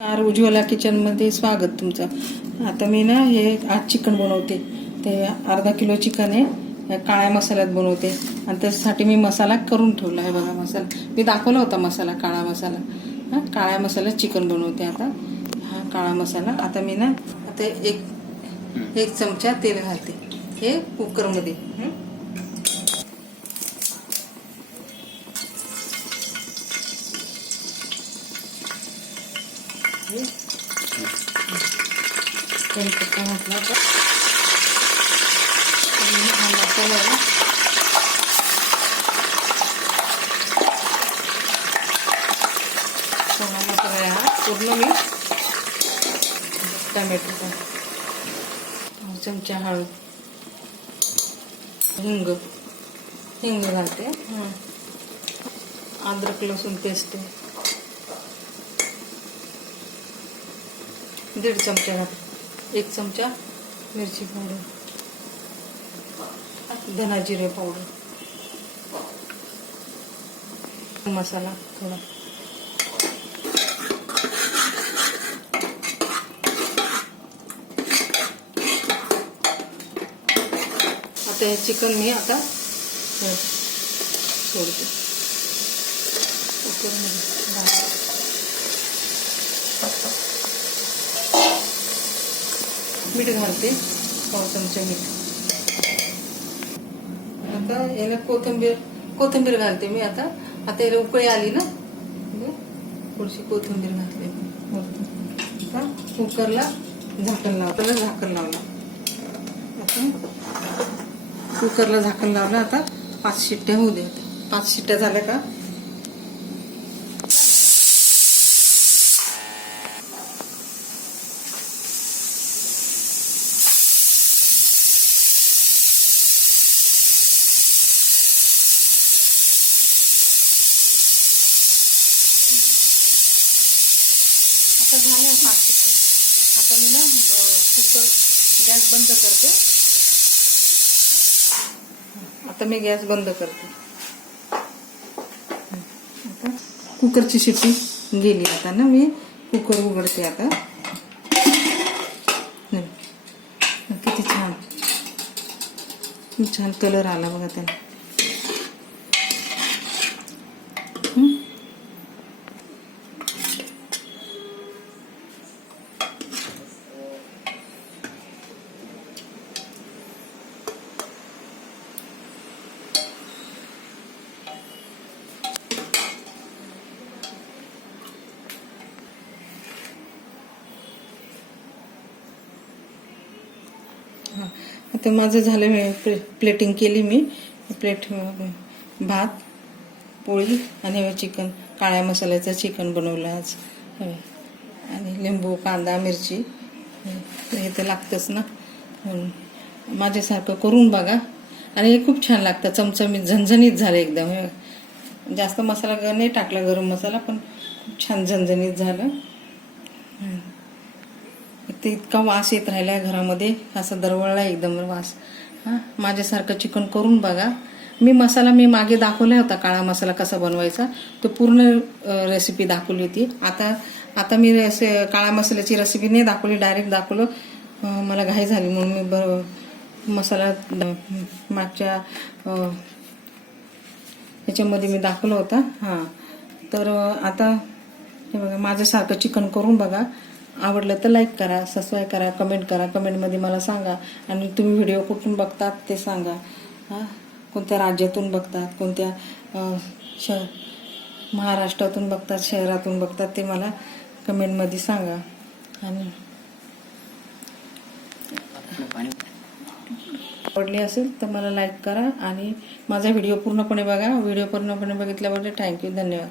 नमस्कार उज्ज्वला किचनमध्ये स्वागत तुमचं. आता मी ना हे आज चिकन बनवते. ते अर्धा किलो चिकन आहे काळ्या मसाल्यात बनवते. आणि त्यासाठी मी मसाला करून ठेवला आहे बघा मसाला. मी दाखवला होता मसाला काळा मसाला. हां काळ्या मसाल्यात चिकन बनवते आता. हा काळा मसाला. आता मी ना आता एक एक चमचा तेल घालते. हे कुकरमध्ये हं? कढीपत्ता घातला आता मसाला हा पूर्ण मी टमॅटोचा चमचा हळद हिंग हिंग घालते अद्रक लसूण पेस्ट दीड चमचा घाल. एक चमचा मिरची पावडर. धना जिरे पावडर. मसाला थोडा. आता हे चिकन मी आता सोडते. कुकरमध्ये घालते. मीठ घालते पाव चमचा मीठ. आता याला कोथिंबीर कोथिंबीर घालते मी आता. आता याला उकळी आली ना? थोडीशी कोथिंबीर घातली आता कुकरला झाकण लावताना झाकण लावलं. आता कुकरला झाकण लावलं. आता पाच शिट्ट्या होऊ दे पाच शिट्ट्या झाल्या का? आता झालं पाच शिट्ट्या. आता मी ना कुकर गॅस बंद करते. आता मी गॅस बंद करते. आता कुकरची शिट्टी गेली आता ना मी. कुकर उघडते आता. किती छान. छान कलर आला बघा त्याला हां. आता माझं झालं मी प्ले- प्लेटिंग केली मी. प्लेट भात पोळी आणि चिकन काळ्या मसाल्याचं चिकन बनवलं आज. आणि लिंबू कांदा मिरची. हे तर लागतंच ना. माझ्यासारखं करून बघा. आणि हे खूप छान लागतं. चमचमीत झणझणीत झालं एकदम. जास्त मसाला नाही टाकला गरम मसाला पण खूप छान झणझणीत झालं. ते इतका वास येत राहिला घरामध्ये. असा दरवळला एकदम वास. हां माझ्यासारखं चिकन करून बघा. मी मसाला मी मागे दाखवला होता काळा मसाला कसा बनवायचा. तो पूर्ण रेसिपी दाखवली होती. आता आता मी रेसि काळा मसाल्याची रेसिपी नाही दाखवली डायरेक्ट दाखवलं. मला घाई झाली म्हणून मी ब मसाला मागच्या याच्यामध्ये मी दाखवलं होता. हां तर आता हे बघा माझ्यासारखं चिकन करून बघा. आवडलं तर लाईक करा सबस्क्राईब करा कमेंट करा कमेंटमध्ये मला सांगा. आणि तुम्ही व्हिडिओ कुठून बघतात ते सांगा. हां? कोणत्या राज्यातून बघतात कोणत्या श महाराष्ट्रातून बघतात शहरातून बघतात ते मला कमेंटमध्ये सांगा. आणि आवडली असेल तर मला लाईक करा आणि माझा व्हिडिओ पूर्णपणे बघा. व्हिडिओ पूर्णपणे बघितल्याबद्दल थँक्यू धन्यवाद.